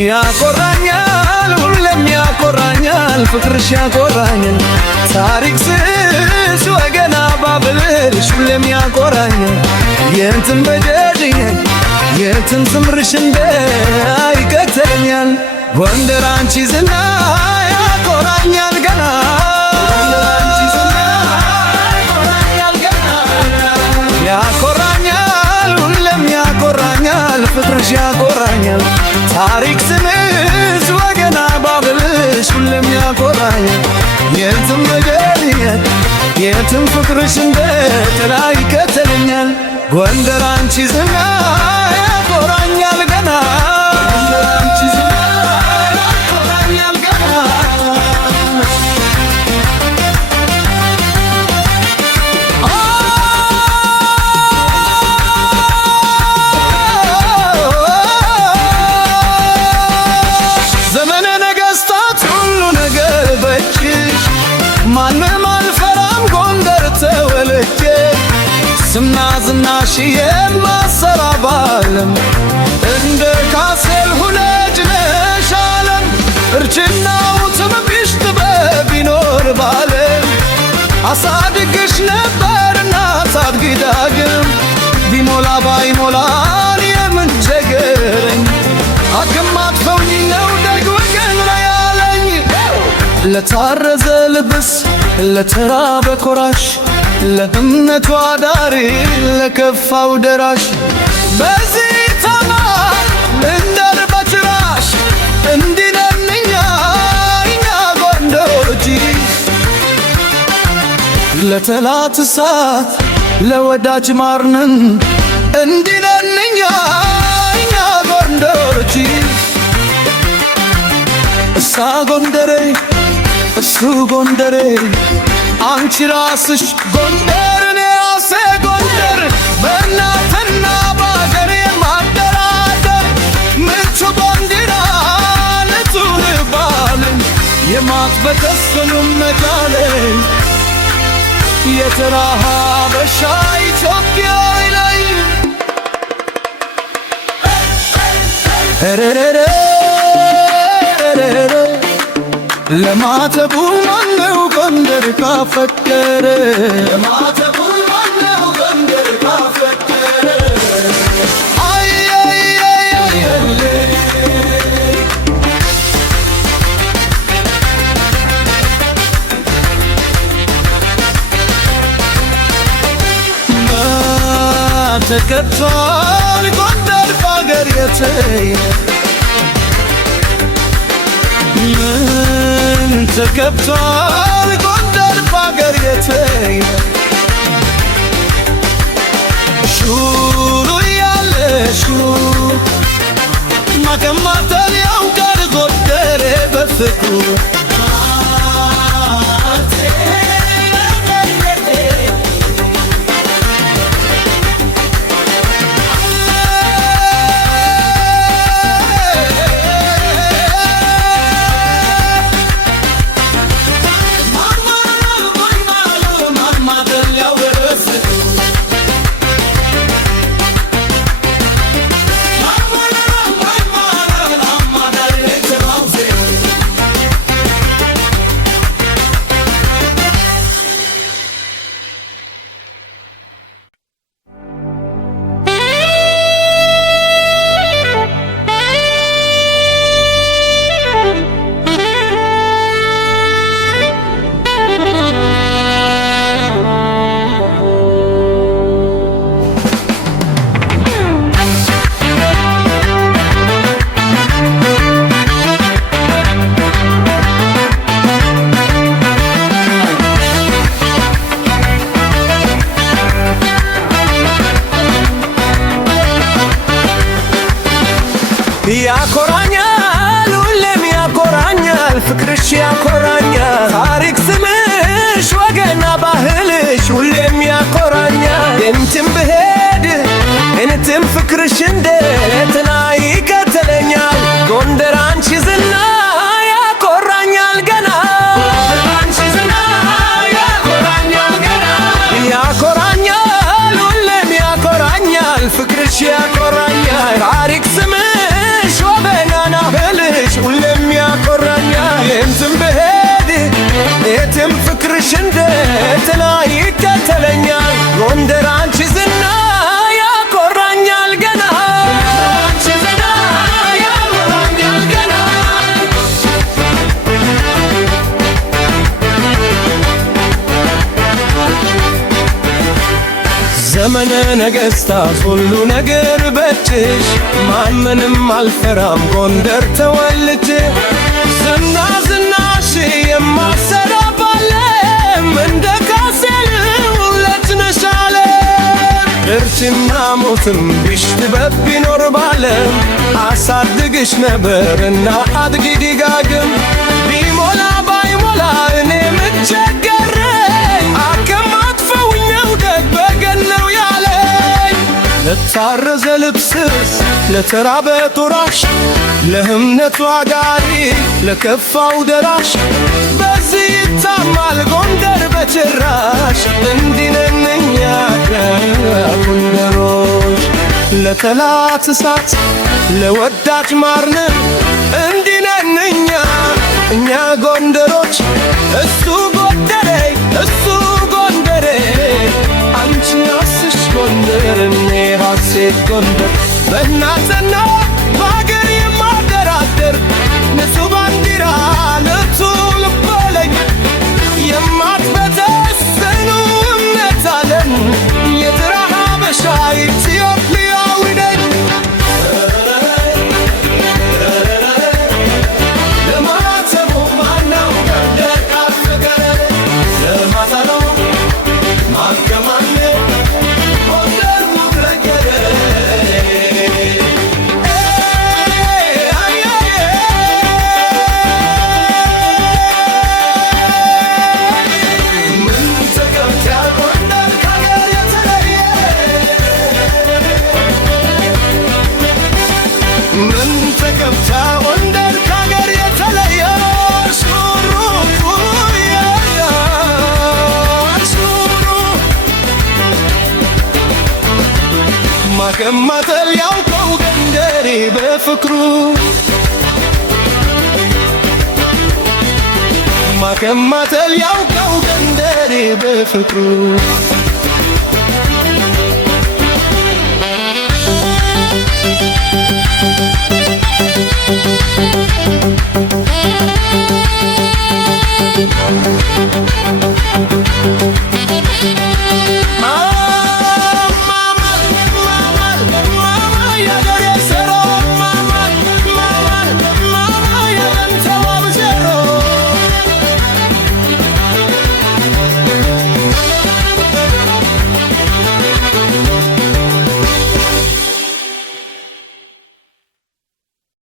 ያኮራኛል ሁሌም ያኮራኛል ፍቅርሽ ያኮራኛል ታሪክ ስሽ ወገና ባብልሽ ሁሌም ያኮራኛል የንትን በደልኝ የንትን ስምርሽ እንደ ይከተለኛል ጎንደር አንቺ ዝና ያኮራኛል ገና ያኮራኛል ሁሌም ያኮራኛል ፍቅርሽ ያኮራኛል ታሪክ ስምሽ ወገና ባብልሽ ሁሌም ያኮራኛል የትም መገኛል የትም ፍቅርሽ እንደ ጥላ ይከተለኛል ጎንደር አንቺ ዝና ያኮራኛል ገና ማንም አልፈራም ጎንደር ተወልጄ ስምና ዝናሽ የማሰራ ባለም እንደ ካሴል ሁነጅ ነሽ ዓለም እርጅናው ትምብሽ ጥበብ ቢኖር ባለም አሳድግሽ ነበርና ሳድጊ ዳግም ቢሞላ ባይሞላን የምን ቸገረኝ አክማት ፈውኝ ነው ደግ ወገን ላይ ያለኝ ለታረዘ ልብስ ለተራበ ኮራሽ ለእምነቷ ዳሪ ለከፋው ደራሽ በዚህ ተማር እንደር በጭራሽ እንዲነንኛ እኛ ጎንደሮች ለጠላት እሳት ለወዳጅ ማርነን እንዲነንኛ እኛ ጎንደሮች እሳ ጎንደሬ እሱ ጎንደሬ አንቺ ራስሽ ጎንደር እኔ ራሴ ጎንደር በእናትና በአገሬ ማደራደር ምቹ ባንዲራ ንጹህ ባልን የማትበተስሉም ነጋሌ የተራሃ በሻ ኢትዮጵያ ላይ ለማተቡ ማነው ጎንደር ካፈቀረ ለማተቡ ማነው ጎንደር ካፈቀረ አይ ተከቷል ጎንደር ባገር የተይ ተከብቷል ጎንደር ባገር የተይ ሹሩ ያለሹ ማከማተል ያውቃል ጎንደሬ በፍቅሩ ያኮራኛል ሁሌም ያኮራኛል ፍቅርሽ ያኮራኛል ታሪክ ስምሽ ወገና ባህልሽ ሁሌም ያኮራኛል የንትም ብሄድ የንትም ፍቅርሽ እንደትና ይከተለኛል ጎንደር አንቺ ዝና ያኮራኛል ገና ያኮራኛል ሁሌም ያኮራኛል ፍቅርሽ ያኮራኛል ታሪክ ስምሽ ወገና ባህል ዘመነ ነገሥታት ሁሉ ነገር በእጅሽ ማንንም አልፈራም ጎንደር ተወልጄ ዝና ዝናሽ የማሰራ ባለም እንደ ካሴል ሁለት ነሻለ እርጅና ሞትም ቢሽትበት ቢኖር ባለም አሳድግሽ ነበርና አድጊ ዲጋግም ቢሞላ ባይሞላ እኔ ምቸገረኝ አከማትፈውኛው ደግ በገን ነው ያለኝ ለታረዘ ልብስስ ለተራበ ጦራሽ ለእምነቱ አጋሪ ለከፋው ደራሽ በዚህ ይታማል ጎንደር በጭራሽ እንዲህ ነን እኛ ጎንደሮች ለጠላት እሳት ለወዳጅ ማርነን እንዲህ ነን እኛ ጎንደሮች እሱ ጎንደሬ እሱ ጎንደሬ አንቺ ራስሽ ጎንደር እኔ ራሴት ጎንደር በእናትና በአገር የማደራደር ንጹህ ባንዲራ ንጹህ ልበለኝ የማትበተስኑ እምነት አለን የጥራ ሀበሻ ኢትዮጵያዊ ነኝ ለማተቡ ማነው ጎንደር ካፍቀረ ለማታለው ማገማኔ ጎንደር ጉግረገረ ምን ተገብታ ጎንደር ካገር የተለየ ሱሩ ሱሩ ማከማተል ያውቀው ጎንደሬ በፍቅሩ ማከማተል ያውቀው ጎንደሬ በፍቅሩ